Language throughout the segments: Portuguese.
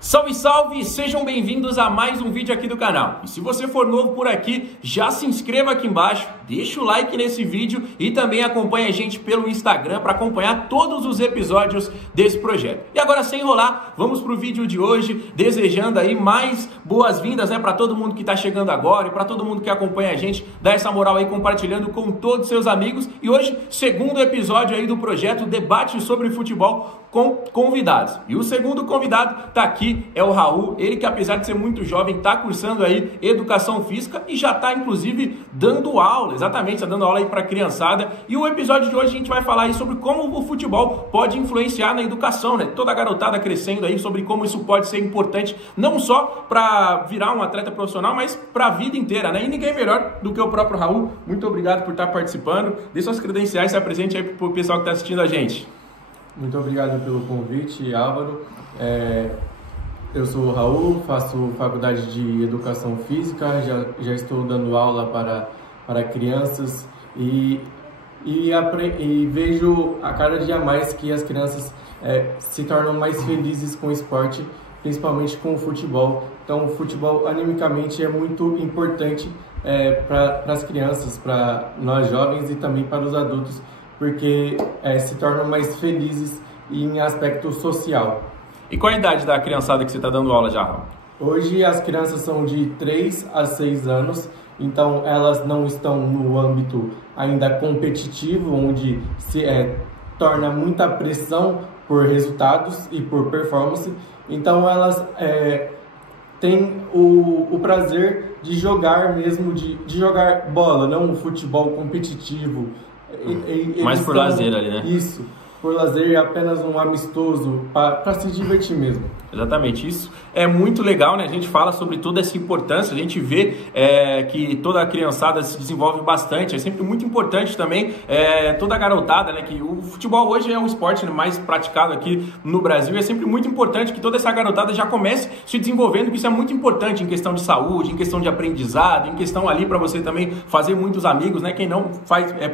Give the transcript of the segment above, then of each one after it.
Salve, salve! Sejam bem-vindos a mais um vídeo aqui do canal. E se você for novo por aqui, já se inscreva aqui embaixo, deixa o like nesse vídeo e também acompanhe a gente pelo Instagram para acompanhar todos os episódios desse projeto. E agora, sem enrolar, vamos para o vídeo de hoje, desejando aí mais boas-vindas, para todo mundo que está chegando agora e para todo mundo que acompanha a gente, dá essa moral aí compartilhando com todos os seus amigos. E hoje, segundo episódio aí do projeto Debate sobre Futebol com convidados. E o segundo convidado tá aqui, é o Raul, ele que apesar de ser muito jovem, tá cursando aí Educação Física e já tá inclusive dando aula, exatamente, tá dando aula aí pra criançada. E o episódio de hoje a gente vai falar aí sobre como o futebol pode influenciar na educação, Toda a garotada crescendo aí, sobre como isso pode ser importante, não só pra virar um atleta profissional, mas pra vida inteira, E ninguém melhor do que o próprio Raul. Muito obrigado por estar participando. Dê suas credenciais, se apresente aí pro pessoal que tá assistindo a gente. Muito obrigado pelo convite, Álvaro. Eu sou o Raul, faço faculdade de Educação Física, já estou dando aula para crianças e vejo a cada dia mais que as crianças se tornam mais felizes com o esporte, principalmente com o futebol. Então, o futebol, animicamente, é muito importante para as crianças, para nós jovens e também para os adultos, porque se tornam mais felizes em aspecto social. E qual a idade da criançada que você está dando aula já, Raul? Hoje as crianças são de 3 a 6 anos, então elas não estão no âmbito ainda competitivo, onde se torna muita pressão por resultados e por performance. Então elas têm o prazer de jogar mesmo, de jogar bola, não o futebol competitivo. Mais por lazer ali, Isso, por lazer, apenas um amistoso, para se divertir mesmo. Exatamente, isso é muito legal, A gente fala sobre toda essa importância, a gente vê que toda a criançada se desenvolve bastante, é sempre muito importante também toda a garotada, que o futebol hoje é o esporte mais praticado aqui no Brasil, e é sempre muito importante que toda essa garotada já comece se desenvolvendo, que isso é muito importante em questão de saúde, em questão de aprendizado, em questão ali para você também fazer muitos amigos, Quem não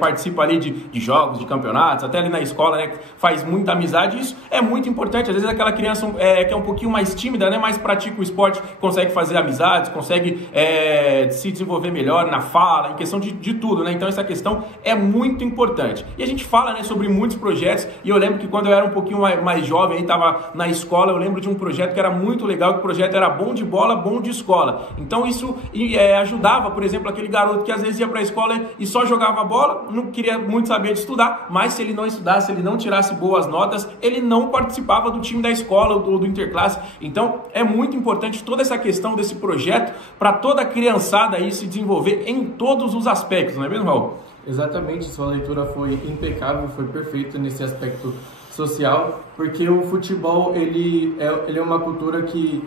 participa ali de jogos, de campeonatos, até ali na escola, faz muita amizade, isso é muito importante. Às vezes aquela criança que é um pouquinho mais tímida, mas pratica o esporte, consegue fazer amizades, consegue se desenvolver melhor na fala, em questão de tudo, Então essa questão é muito importante. E a gente fala, sobre muitos projetos, e eu lembro que quando eu era um pouquinho mais jovem, estava na escola, eu lembro de um projeto que era muito legal, que o projeto era bom de bola, bom de escola. Então isso ajudava, por exemplo, aquele garoto que às vezes ia para a escola e só jogava bola, não queria muito saber de estudar, mas se ele não estudasse, se ele não tirasse boas notas, ele não participava do time da escola ou do interclasse. Então é muito importante toda essa questão desse projeto para toda a criançada aí se desenvolver em todos os aspectos, não é mesmo, Raul? Exatamente, sua leitura foi impecável, foi perfeita nesse aspecto social, porque o futebol ele é uma cultura que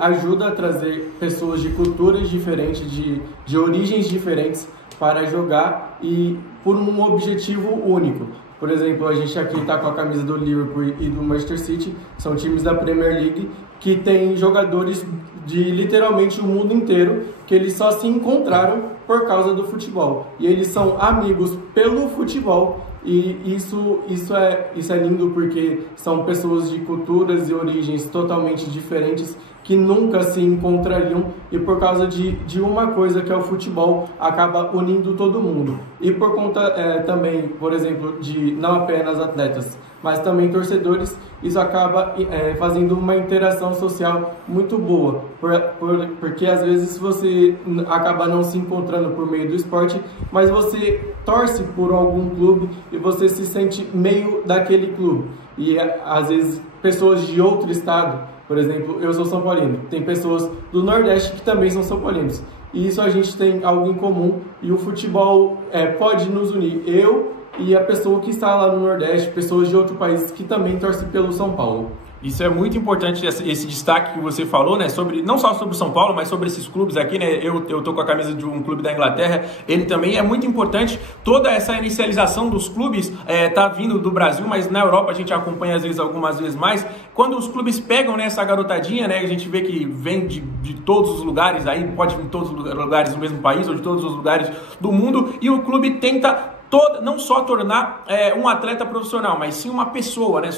ajuda a trazer pessoas de culturas diferentes, de origens diferentes para jogar e por um objetivo único. Por exemplo, a gente aqui está com a camisa do Liverpool e do Manchester City, são times da Premier League que tem jogadores de literalmente o mundo inteiro, que eles só se encontraram por causa do futebol. E eles são amigos pelo futebol, e isso é lindo, porque são pessoas de culturas e origens totalmente diferentes que nunca se encontrariam, e por causa de uma coisa que é o futebol, acaba unindo todo mundo. E por conta também, por exemplo, de não apenas atletas, mas também torcedores, isso acaba fazendo uma interação social muito boa, porque às vezes você acaba não se encontrando por meio do esporte, mas você torce por algum clube e você se sente meio daquele clube. E às vezes pessoas de outro estado, por exemplo, eu sou São Paulino, tem pessoas do Nordeste que também são São Paulinos, e isso a gente tem algo em comum, e o futebol pode nos unir, eu e a pessoa que está lá no Nordeste, pessoas de outro país que também torcem pelo São Paulo. Isso é muito importante, esse destaque que você falou, sobre, não só sobre o São Paulo, mas sobre esses clubes aqui, Eu tô com a camisa de um clube da Inglaterra, ele também é muito importante. Toda essa inicialização dos clubes tá vindo do Brasil, mas na Europa a gente acompanha algumas vezes mais. Quando os clubes pegam essa garotadinha, a gente vê que vem de todos os lugares, aí pode vir de todos os lugares do mesmo país ou de todos os lugares do mundo, e o clube tenta não só tornar um atleta profissional, mas sim uma pessoa, né?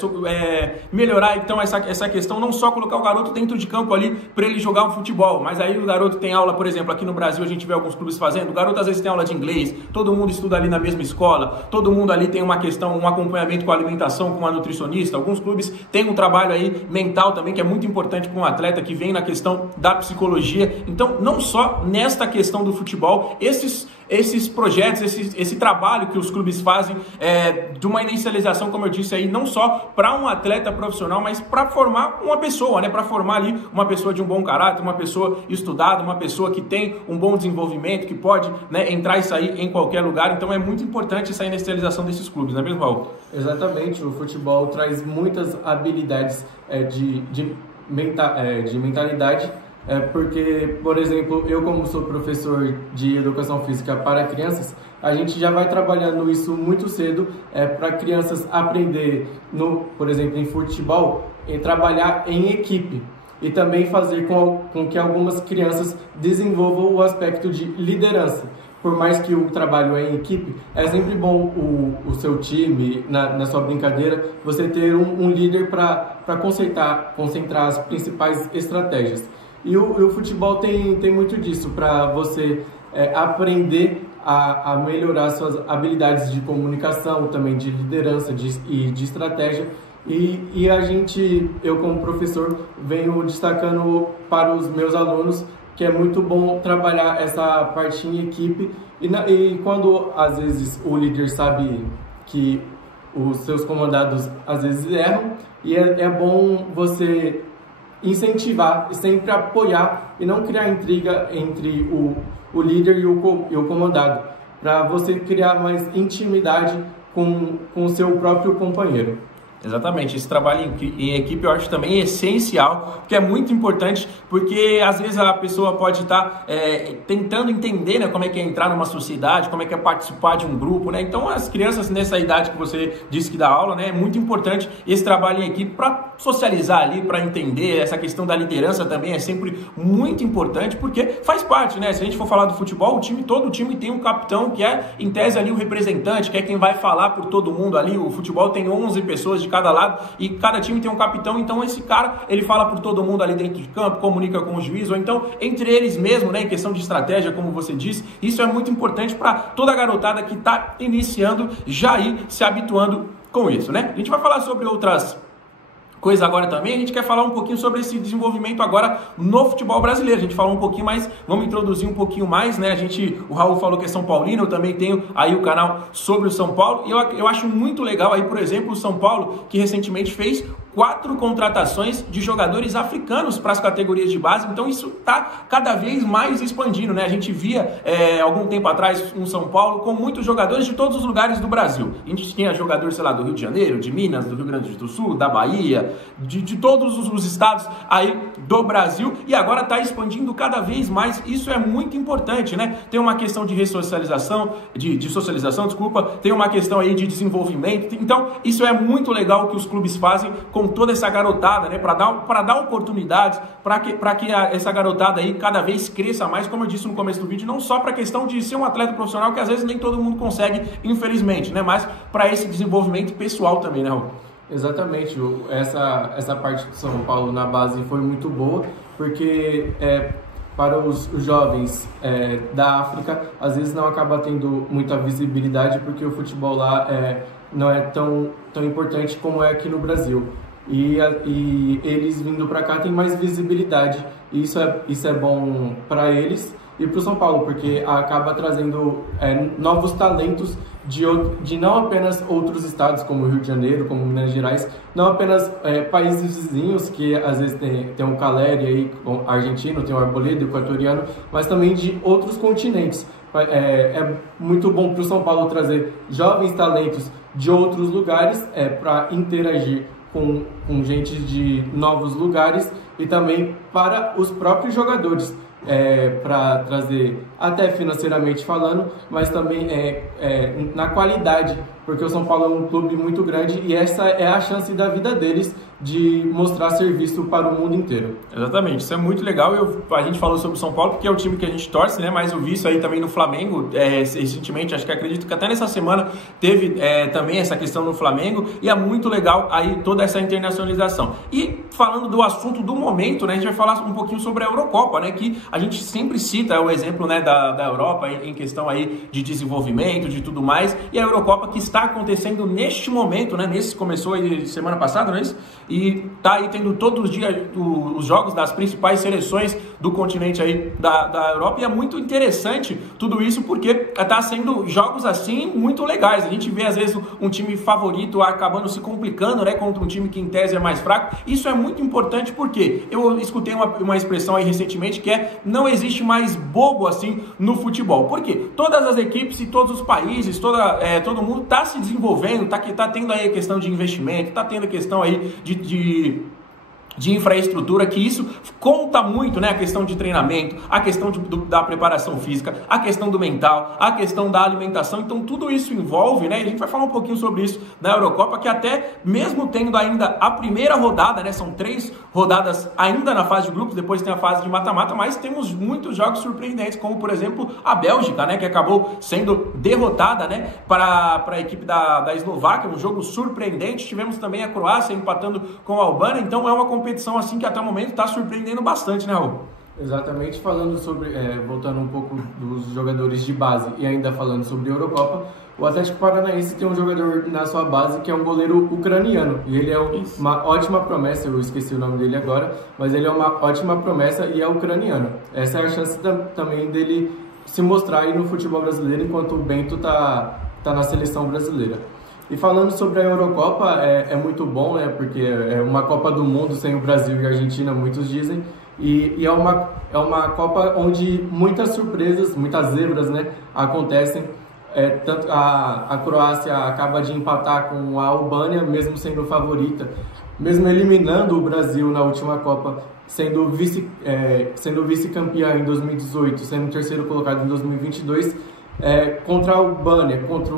Melhorar então essa questão, não só colocar o garoto dentro de campo ali para ele jogar um futebol, mas aí o garoto tem aula, por exemplo, aqui no Brasil a gente vê alguns clubes fazendo, o garoto às vezes tem aula de inglês, todo mundo estuda ali na mesma escola, todo mundo ali tem uma questão, um acompanhamento com a alimentação, com uma nutricionista, alguns clubes têm um trabalho aí mental também, que é muito importante para um atleta, que vem na questão da psicologia. Então, não só nesta questão do futebol, esses projetos, esse trabalho que os clubes fazem de uma inicialização, como eu disse aí, não só para um atleta profissional, mas para formar uma pessoa, né? Para formar ali uma pessoa de um bom caráter, uma pessoa estudada, uma pessoa que tem um bom desenvolvimento, que pode, né, entrar e sair em qualquer lugar. Então é muito importante essa inicialização desses clubes, não é mesmo, Raul? Exatamente, o futebol traz muitas habilidades de mentalidade. Porque, por exemplo, eu como sou professor de educação física para crianças, a gente já vai trabalhando isso muito cedo para crianças aprender, por exemplo, em futebol, trabalhar em equipe e também fazer com que algumas crianças desenvolvam o aspecto de liderança. Por mais que o trabalho é em equipe, é sempre bom o seu time, na sua brincadeira, você ter um líder para concentrar as principais estratégias. E o futebol tem muito disso, para você aprender a melhorar suas habilidades de comunicação, também de liderança e de estratégia. E eu como professor venho destacando para os meus alunos que é muito bom trabalhar essa parte em equipe e quando às vezes o líder sabe que os seus comandados às vezes erram, e é bom você incentivar e sempre apoiar e não criar intriga entre o líder e o comandado, para você criar mais intimidade com o seu próprio companheiro. Exatamente, esse trabalho em equipe eu acho também essencial, porque é muito importante, porque às vezes a pessoa pode estar tentando entender, né, como é que é entrar numa sociedade, como é que é participar de um grupo, né? Então as crianças nessa idade que você disse que dá aula, né, é muito importante esse trabalho em equipe para socializar ali, para entender. Essa questão da liderança também é sempre muito importante, porque faz parte, né? Se a gente for falar do futebol, todo time tem um capitão que é, em tese, ali o representante, que é quem vai falar por todo mundo ali. O futebol tem 11 pessoas de cada lado e cada time tem um capitão, então esse cara, ele fala por todo mundo ali dentro de campo, comunica com o juiz, ou então entre eles mesmo, né, em questão de estratégia, como você disse. Isso é muito importante para toda a garotada que está iniciando já ir se habituando com isso, né? A gente vai falar sobre outras coisa agora também, a gente quer falar um pouquinho sobre esse desenvolvimento agora no futebol brasileiro. A gente falou um pouquinho mais, vamos introduzir um pouquinho mais, né? O Raul falou que é São Paulino, eu também tenho aí o canal sobre o São Paulo, e eu acho muito legal aí, por exemplo, o São Paulo, que recentemente fez 4 contratações de jogadores africanos para as categorias de base. Então isso está cada vez mais expandindo, né? A gente via algum tempo atrás um São Paulo com muitos jogadores de todos os lugares do Brasil. A gente tinha jogadores, sei lá, do Rio de Janeiro, de Minas, do Rio Grande do Sul, da Bahia, de todos os estados aí do Brasil, e agora está expandindo cada vez mais. Isso é muito importante, né? Tem uma questão de ressocialização, de socialização, desculpa, tem uma questão aí de desenvolvimento. Então isso é muito legal que os clubes fazem com toda essa garotada, né, para dar oportunidades, para que essa garotada aí cada vez cresça mais, como eu disse no começo do vídeo, não só para a questão de ser um atleta profissional, que às vezes nem todo mundo consegue, infelizmente, né, mas para esse desenvolvimento pessoal também, né, Raul? Exatamente, essa parte do São Paulo na base foi muito boa, porque para os jovens da África, às vezes não acaba tendo muita visibilidade, porque o futebol lá não é tão importante como é aqui no Brasil. E eles vindo para cá tem mais visibilidade, e isso é bom para eles e para o São Paulo, porque acaba trazendo novos talentos de não apenas outros estados, como o Rio de Janeiro, como Minas Gerais, não apenas países vizinhos, que às vezes tem o Caleri aí, argentino, tem o Arboleda, equatoriano, mas também de outros continentes. É muito bom para o São Paulo trazer jovens talentos de outros lugares para interagir com gente de novos lugares, e também para os próprios jogadores, para trazer, até financeiramente falando, mas também na qualidade porque o São Paulo é um clube muito grande e essa é a chance da vida deles de mostrar serviço para o mundo inteiro. Exatamente, isso é muito legal. A gente falou sobre o São Paulo porque é o time que a gente torce, né? Mas eu vi isso aí também no Flamengo recentemente, acredito que até nessa semana teve também essa questão no Flamengo, e é muito legal aí toda essa internacionalização. E falando do assunto do momento, né, a gente vai falar um pouquinho sobre a Eurocopa, né, que a gente sempre cita o exemplo, né, da Europa em questão aí de desenvolvimento, de tudo mais, e a Eurocopa que está acontecendo neste momento, né, começou aí semana passada, não é isso? E tá aí tendo todos os dias os jogos das principais seleções do continente aí da Europa, e é muito interessante tudo isso porque tá sendo jogos assim muito legais. A gente vê às vezes um time favorito acabando se complicando, né, contra um time que em tese é mais fraco. Isso é muito importante porque eu escutei uma expressão aí recentemente que não existe mais bobo assim no futebol. Porque todas as equipes e todos os países, todo mundo tá se desenvolvendo, tá tendo aí a questão de investimento, tá tendo a questão aí de infraestrutura, que isso conta muito, né? A questão de treinamento, a questão da preparação física, a questão do mental, a questão da alimentação. Então tudo isso envolve, né? E a gente vai falar um pouquinho sobre isso na Eurocopa, que até mesmo tendo ainda a primeira rodada, né? São 3 rodadas ainda na fase de grupos, depois tem a fase de mata-mata, mas temos muitos jogos surpreendentes, como por exemplo a Bélgica, né? Que acabou sendo derrotada, né? Para a equipe da Eslováquia, um jogo surpreendente. Tivemos também a Croácia empatando com a Albânia, então é uma competição assim que até o momento está surpreendendo bastante, né, Raul? Exatamente, falando sobre, voltando um pouco dos jogadores de base e ainda falando sobre a Eurocopa, o Atlético Paranaense tem um jogador na sua base que é um goleiro ucraniano, e ele é uma ótima promessa, eu esqueci o nome dele agora, mas ele é uma ótima promessa e é ucraniano. Essa é a chance também dele se mostrar aí no futebol brasileiro, enquanto o Bento tá na seleção brasileira. E falando sobre a Eurocopa, é muito bom, né? Porque é uma Copa do Mundo sem o Brasil e a Argentina, muitos dizem. E é uma Copa onde muitas surpresas, muitas zebras, né, acontecem. Tanto a Croácia acaba de empatar com a Albânia, mesmo sendo favorita, mesmo eliminando o Brasil na última Copa, sendo vice-campeã em 2018, sendo terceiro colocado em 2022. Contra a Albânia, contra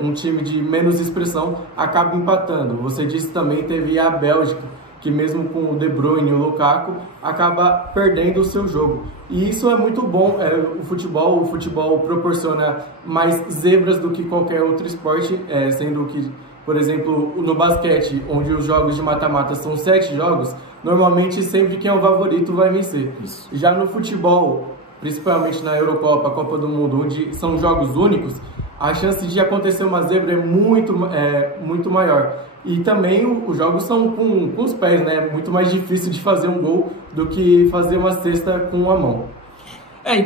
um time de menos expressão, acaba empatando. Você disse também, teve a Bélgica, que mesmo com o De Bruyne e o Lukaku, acaba perdendo o seu jogo. E isso é muito bom. O futebol proporciona mais zebras do que qualquer outro esporte, sendo que, por exemplo, no basquete, onde os jogos de mata-mata são 7 jogos, normalmente sempre quem é o favorito vai vencer. Isso. Já no futebol, principalmente na Eurocopa, Copa do Mundo, onde são jogos únicos, a chance de acontecer uma zebra é muito maior. E também os jogos são com os pés, né? É muito mais difícil de fazer um gol do que fazer uma cesta com a mão.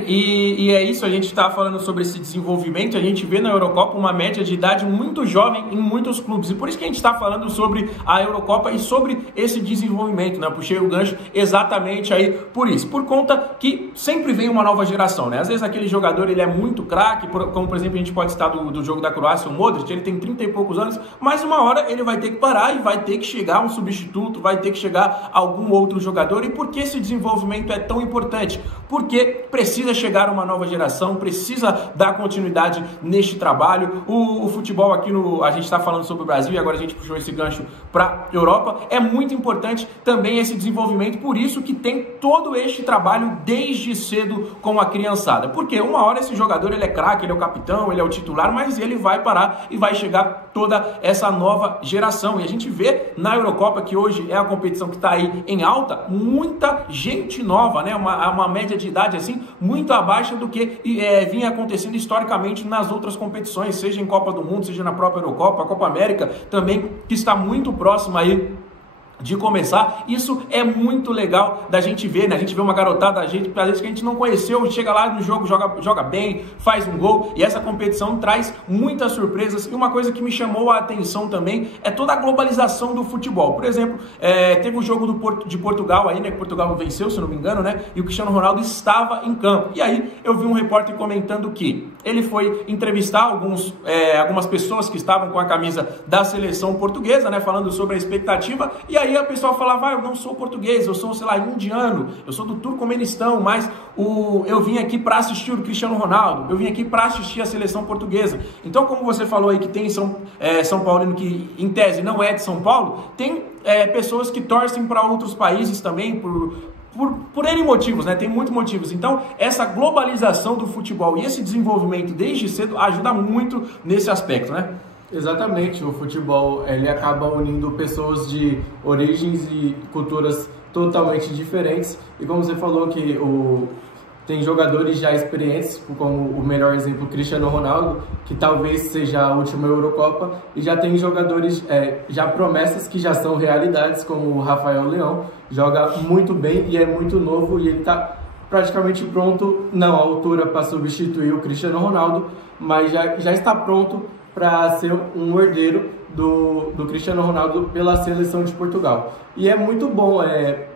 E é isso, a gente está falando sobre esse desenvolvimento, a gente vê na Eurocopa uma média de idade muito jovem em muitos clubes, e por isso que a gente está falando sobre a Eurocopa e sobre esse desenvolvimento, né? Eu puxei o gancho exatamente aí por isso, por conta que sempre vem uma nova geração, né? Às vezes aquele jogador, ele é muito craque, como por exemplo a gente pode citar do jogo da Croácia, o Modric, ele tem 30 e poucos anos, mas uma hora ele vai ter que parar e vai ter que chegar um substituto, vai ter que chegar algum outro jogador. E por que esse desenvolvimento é tão importante? Porque precisa chegar uma nova geração, precisa dar continuidade neste trabalho. O futebol aqui, a gente está falando sobre o Brasil e agora a gente puxou esse gancho para a Europa. É muito importante também esse desenvolvimento, por isso que tem todo este trabalho desde cedo com a criançada. Porque uma hora esse jogador, ele é craque, ele é o capitão, ele é o titular, mas ele vai parar e vai chegar toda essa nova geração. E a gente vê na Eurocopa, que hoje é a competição que está aí em alta, muita gente nova, né? Uma média de idade assim muito abaixo do que vinha acontecendo historicamente nas outras competições, seja em Copa do Mundo, seja na própria Eurocopa, a Copa América também, que está muito próxima aí de começar. Isso é muito legal da gente ver, né? A gente vê uma garotada, às vezes que a gente não conheceu, chega lá no jogo, joga bem, faz um gol, e essa competição traz muitas surpresas. E uma coisa que me chamou a atenção também é toda a globalização do futebol. Por exemplo, teve o jogo de Portugal aí, né? Que Portugal venceu, se não me engano, né? E o Cristiano Ronaldo estava em campo. E aí eu vi um repórter comentando que ele foi entrevistar algumas pessoas que estavam com a camisa da seleção portuguesa, né? Falando sobre a expectativa, e aí aí a pessoa falava, eu não sou português, eu sou, sei lá, indiano, eu sou do Turcomenistão, mas eu vim aqui para assistir o Cristiano Ronaldo, eu vim aqui para assistir a seleção portuguesa. Então, como você falou aí que tem São Paulino que, em tese, não é de São Paulo, tem pessoas que torcem para outros países também, por N motivos, né? Tem muitos motivos. Então, essa globalização do futebol e esse desenvolvimento desde cedo ajuda muito nesse aspecto, né? Exatamente, o futebol ele acaba unindo pessoas de origens e culturas totalmente diferentes. E como você falou que tem jogadores já experientes, como o melhor exemplo, Cristiano Ronaldo, que talvez seja a última Eurocopa, e já tem jogadores, já promessas que já são realidades, como o Rafael Leão, joga muito bem e é muito novo, e ele está praticamente pronto, não à altura para substituir o Cristiano Ronaldo, mas já está pronto para ser um herdeiro do Cristiano Ronaldo pela seleção de Portugal. E é muito bom,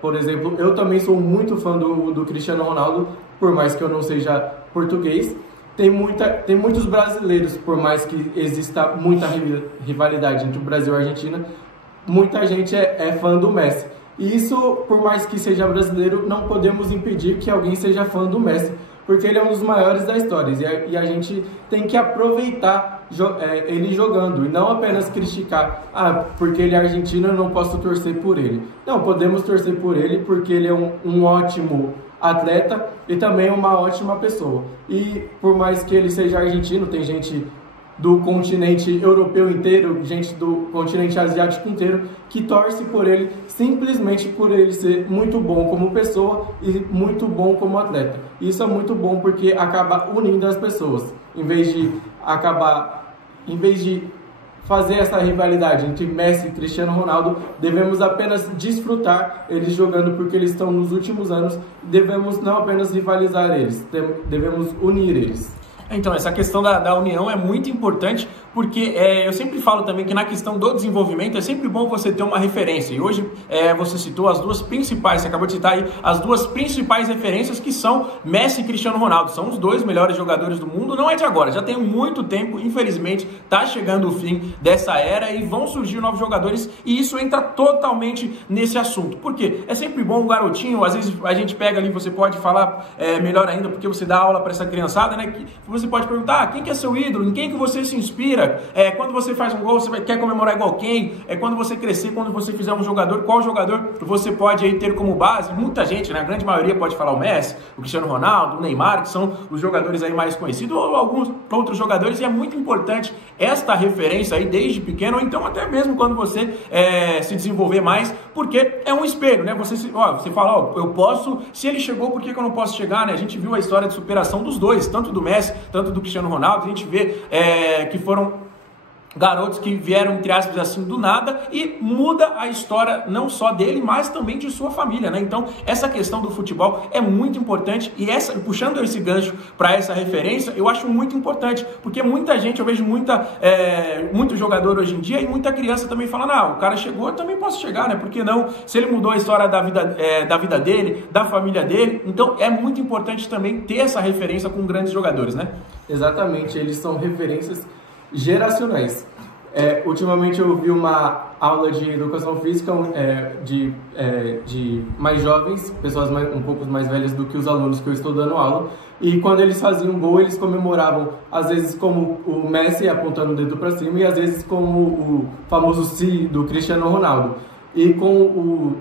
por exemplo, eu também sou muito fã do Cristiano Ronaldo, por mais que eu não seja português. Tem muitos brasileiros, por mais que exista muita rivalidade entre o Brasil e a Argentina, muita gente é fã do Messi. E isso, por mais que seja brasileiro, não podemos impedir que alguém seja fã do Messi, porque ele é um dos maiores da história, e a gente tem que aproveitar ele jogando, e não apenas criticar, porque ele é argentino, eu não posso torcer por ele. Não, podemos torcer por ele porque ele é um ótimo atleta e também uma ótima pessoa. E por mais que ele seja argentino, tem gente do continente europeu inteiro, gente do continente asiático inteiro, que torce por ele simplesmente por ele ser muito bom como pessoa e muito bom como atleta. Isso é muito bom porque acaba unindo as pessoas, em vez de fazer essa rivalidade entre Messi e Cristiano Ronaldo, devemos apenas desfrutar eles jogando porque eles estão nos últimos anos, devemos não apenas rivalizar eles, devemos unir eles. Então, essa questão da união é muito importante, porque eu sempre falo também que na questão do desenvolvimento é sempre bom você ter uma referência. E hoje você citou as duas principais, você acabou de citar aí as duas principais referências, que são Messi e Cristiano Ronaldo. São os dois melhores jogadores do mundo, não é de agora, já tem muito tempo, infelizmente, está chegando o fim dessa era e vão surgir novos jogadores, e isso entra totalmente nesse assunto. Por quê? É sempre bom um garotinho, às vezes a gente pega ali, você pode falar melhor ainda, porque você dá aula para essa criançada, né? Que você pode perguntar, quem que é seu ídolo, em quem que você se inspira, quando você faz um gol, você quer comemorar igual quem, quando você crescer, quando você fizer um jogador, qual jogador você pode aí ter como base? Muita gente, né, a grande maioria pode falar o Messi, o Cristiano Ronaldo, o Neymar, que são os jogadores aí mais conhecidos, ou alguns outros jogadores, e é muito importante esta referência aí desde pequeno, ou então até mesmo quando você se desenvolver mais, porque é um espelho, né, você fala, eu posso, se ele chegou, por que eu não posso chegar, né? A gente viu a história de superação dos dois, tanto do Messi, tanto do Cristiano Ronaldo, a gente vê que foram garotos que vieram, entre aspas, assim, do nada, e muda a história não só dele, mas também de sua família, né? Então, essa questão do futebol é muito importante, e puxando esse gancho para essa referência, eu acho muito importante, porque muita gente, eu vejo muito jogador hoje em dia, e muita criança também falando, o cara chegou, eu também posso chegar, né? Por que não? Se ele mudou a história da vida dele, da família dele, então é muito importante também ter essa referência com grandes jogadores, né? Exatamente, eles são referências geracionais. Ultimamente eu vi uma aula de educação física de mais jovens, pessoas um pouco mais velhas do que os alunos que eu estou dando aula, e quando eles faziam um gol, eles comemoravam, às vezes como o Messi apontando o dedo para cima, e às vezes como o famoso "si" do Cristiano Ronaldo. E com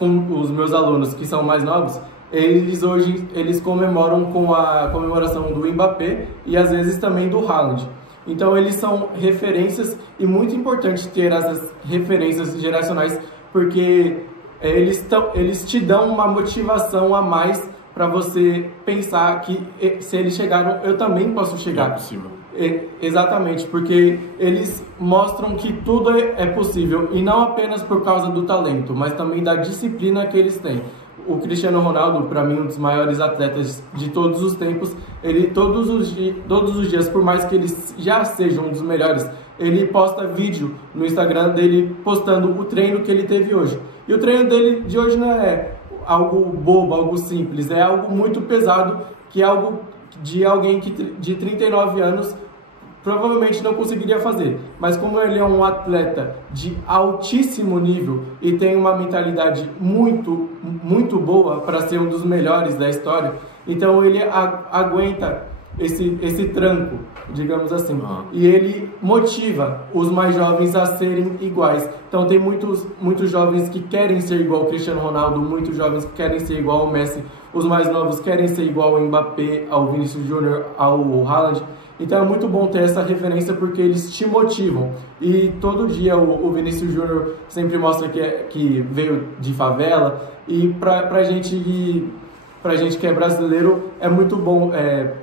os meus alunos que são mais novos, eles comemoram com a comemoração do Mbappé e às vezes também do Haaland. Então eles são referências, e muito importante ter essas referências geracionais, porque eles te dão uma motivação a mais para você pensar que se eles chegaram, eu também posso chegar. É possível. Exatamente, porque eles mostram que tudo é possível, e não apenas por causa do talento, mas também da disciplina que eles têm. O Cristiano Ronaldo, para mim, um dos maiores atletas de todos os tempos, ele todos os dias, por mais que ele já seja um dos melhores, ele posta vídeo no Instagram dele postando o treino que ele teve hoje. E o treino dele de hoje não é algo bobo, algo simples, é algo muito pesado, que é algo de alguém de 39 anos provavelmente não conseguiria fazer. Mas como ele é um atleta de altíssimo nível e tem uma mentalidade muito, muito boa para ser um dos melhores da história, então ele aguenta esse tranco, digamos assim. E ele motiva os mais jovens a serem iguais. Então tem muitos jovens que querem ser igual ao Cristiano Ronaldo, muitos jovens que querem ser igual ao Messi, os mais novos querem ser igual ao Mbappé, ao Vinícius Júnior, ao Haaland. Então é muito bom ter essa referência porque eles te motivam. E todo dia o Vinícius Júnior sempre mostra que veio de favela. E pra gente que é brasileiro é muito bom,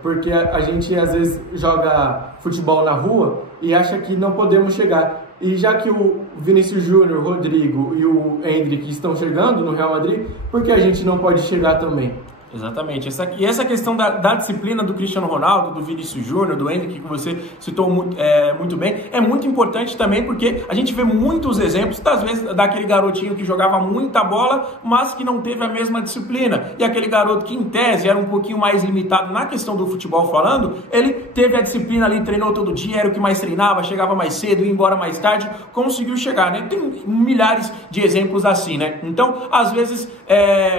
porque a gente às vezes joga futebol na rua e acha que não podemos chegar. E já que o Vinícius Júnior, o Rodrigo e o Endrick estão chegando no Real Madrid, por que a gente não pode chegar também? Exatamente. Essa questão da disciplina do Cristiano Ronaldo, do Vinícius Júnior, do Endrick, que você citou muito bem, é muito importante também porque a gente vê muitos exemplos, às vezes, daquele garotinho que jogava muita bola, mas que não teve a mesma disciplina. E aquele garoto que, em tese, era um pouquinho mais limitado na questão do futebol falando, ele teve a disciplina ali, treinou todo dia, era o que mais treinava, chegava mais cedo, ia embora mais tarde, conseguiu chegar, né? Tem milhares de exemplos assim, né? Então, às vezes,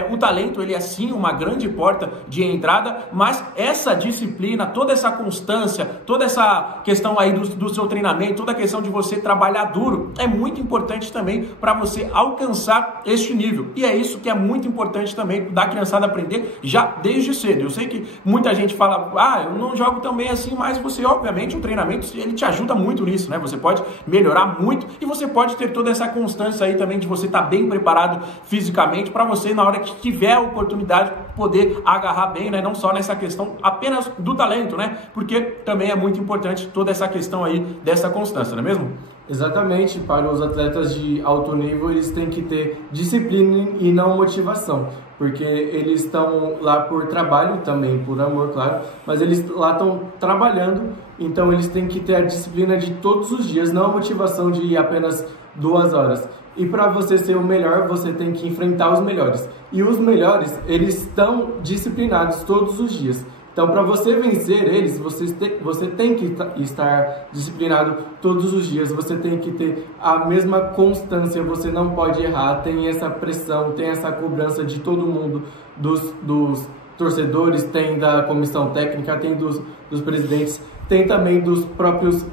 o talento, ele é sim uma grande porta de entrada, mas essa disciplina, toda essa constância, toda essa questão aí do seu treinamento, toda a questão de você trabalhar duro, é muito importante também para você alcançar este nível. E é isso que é muito importante também da criançada aprender já desde cedo. Eu sei que muita gente fala, eu não jogo tão bem assim, mas você, obviamente, o treinamento, ele te ajuda muito nisso, né? Você pode melhorar muito e você pode ter toda essa constância aí também de você estar bem preparado fisicamente para você, na hora que tiver a oportunidade, poder agarrar bem, né? Não só nessa questão apenas do talento, né? Porque também é muito importante toda essa questão aí dessa constância, não é mesmo? Exatamente, para os atletas de alto nível eles têm que ter disciplina e não motivação, porque eles estão lá por trabalho também, por amor, claro, mas eles lá estão trabalhando, então eles têm que ter a disciplina de todos os dias, não a motivação de apenas 2 horas. E para você ser o melhor, você tem que enfrentar os melhores. E os melhores, eles estão disciplinados todos os dias. Então, para você vencer eles, você tem que estar disciplinado todos os dias. Você tem que ter a mesma constância, você não pode errar. Tem essa pressão, tem essa cobrança de todo mundo, dos torcedores, tem da comissão técnica, tem dos presidentes, tem também dos próprios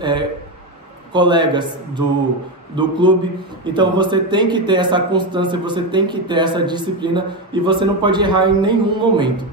colegas do clube. Então você tem que ter essa constância, você tem que ter essa disciplina e você não pode errar em nenhum momento.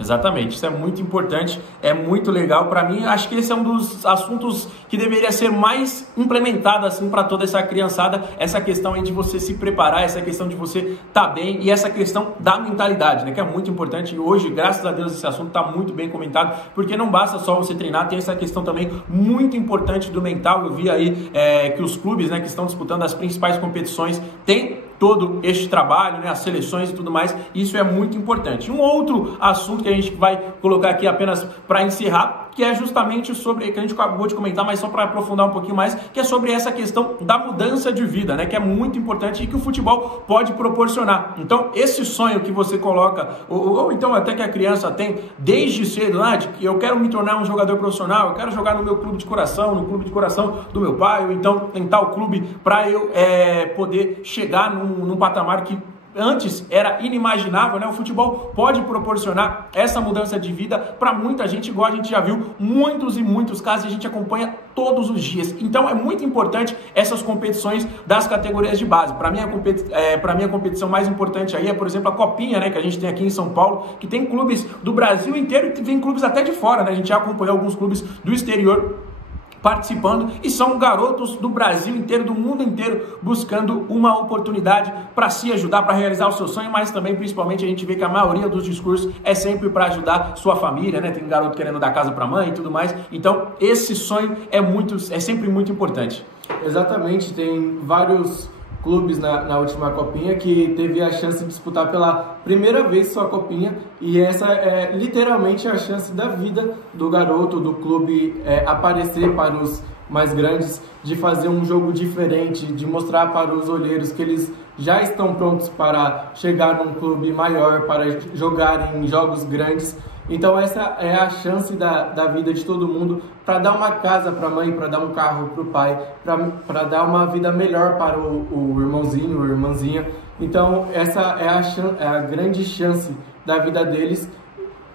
Exatamente, isso é muito importante, é muito legal. Para mim, acho que esse é um dos assuntos que deveria ser mais implementado assim para toda essa criançada, essa questão aí de você se preparar, essa questão de você estar bem e essa questão da mentalidade, né, que é muito importante. E hoje, graças a Deus, esse assunto está muito bem comentado, porque não basta só você treinar, tem essa questão também muito importante do mental. Eu vi aí que os clubes, né, que estão disputando as principais competições têm todo este trabalho, né, as seleções e tudo mais. Isso é muito importante. Um outro assunto que a gente vai colocar aqui apenas para encerrar, que é justamente sobre, que a gente acabou de comentar, mas só para aprofundar um pouquinho mais, que é sobre essa questão da mudança de vida, né, que é muito importante e que o futebol pode proporcionar. Então, esse sonho que você coloca, ou então até que a criança tem desde cedo, de que eu quero me tornar um jogador profissional, eu quero jogar no meu clube de coração, no clube de coração do meu pai, ou então em tal clube, para eu poder chegar num patamar que antes era inimaginável, né? O futebol pode proporcionar essa mudança de vida para muita gente, igual a gente já viu muitos e muitos casos, e a gente acompanha todos os dias. Então é muito importante essas competições das categorias de base. Para mim, a competição mais importante aí é, por exemplo, a Copinha, né, que a gente tem aqui em São Paulo, que tem clubes do Brasil inteiro e tem clubes até de fora, né? A gente já acompanhou alguns clubes do exterior participando, e são garotos do Brasil inteiro, do mundo inteiro, buscando uma oportunidade para se ajudar, para realizar o seu sonho, mas também, principalmente, a gente vê que a maioria dos discursos é sempre para ajudar sua família, né? Tem garoto querendo dar casa para a mãe e tudo mais. Então, esse sonho é sempre muito importante. Exatamente, tem vários clubes na última Copinha que teve a chance de disputar pela primeira vez sua Copinha, e essa é literalmente a chance da vida do garoto, do clube aparecer para os mais grandes, de fazer um jogo diferente, de mostrar para os olheiros que eles já estão prontos para chegar num clube maior, para jogar em jogos grandes. Então essa é a chance da vida de todo mundo para dar uma casa para a mãe, para dar um carro para o pai, para dar uma vida melhor para o irmãozinho ou irmãzinha. Então essa é a grande chance da vida deles,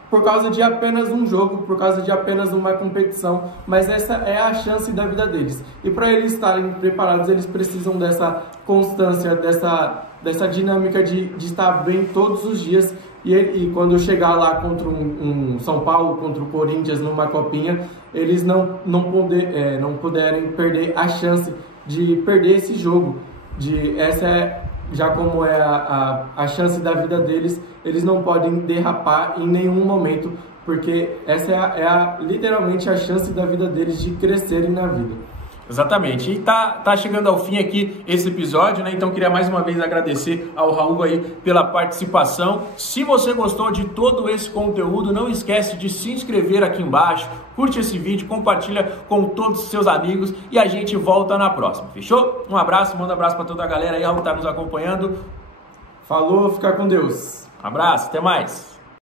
por causa de apenas um jogo, por causa de apenas uma competição, mas essa é a chance da vida deles. E para eles estarem preparados, eles precisam dessa constância, dessa dinâmica de estar bem todos os dias. E quando chegar lá contra um São Paulo, contra o Corinthians numa copinha, eles não puderem perder a chance de perder esse jogo. Essa é, já como é a chance da vida deles, eles não podem derrapar em nenhum momento, porque essa é literalmente a chance da vida deles de crescerem na vida. Exatamente, e tá chegando ao fim aqui esse episódio, né? Então queria mais uma vez agradecer ao Raul aí pela participação. Se você gostou de todo esse conteúdo, não esquece de se inscrever aqui embaixo, curte esse vídeo, compartilha com todos os seus amigos e a gente volta na próxima, fechou? Um abraço, manda um abraço para toda a galera aí que tá nos acompanhando. Falou, fica com Deus. Abraço, até mais.